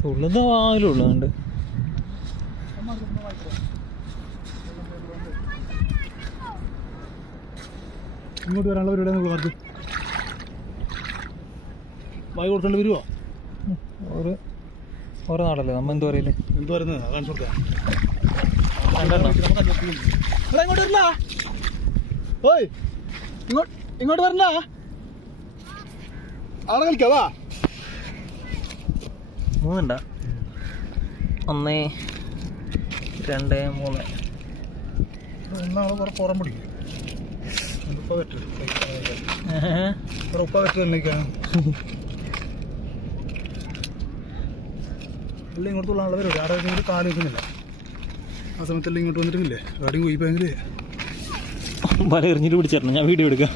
തുള്ളുന്ന വാതിലുള്ളൂ കണ്ട് ഇങ്ങോട്ട് വരാനുള്ള പരിപാടി നമുക്ക് വായി കൊടുത്തോണ്ട് വരുവോ? ഒരു ഓരോ നാടല്ലേ? നമ്മ എന്ത് പറയില്ലേ എന്ത് പറയുന്നത് കാണിച്ചു കൊടുക്കാം. ഇങ്ങോട്ട് വരില്ല ഓയ് ഇങ്ങോട്ട് ഇങ്ങോട്ട് വരില്ല അവിടെ കളിക്കാവാ മൂന്നുണ്ട? ഒന്ന് രണ്ട് മൂന്ന്. ഒന്നാണ് കുറെ പുറം പിടിക്കും. ഉപ്പ പരിപാടി. ആടെ ഇങ്ങോട്ട് കാൽ വെക്കുന്നില്ല ആ സമയത്തല്ല ഇങ്ങോട്ട് വന്നിട്ടില്ലേ? പോയി വല എറിഞ്ഞിട്ട് പിടിച്ചിരണം ഞാൻ വീഡിയോ എടുക്കാം.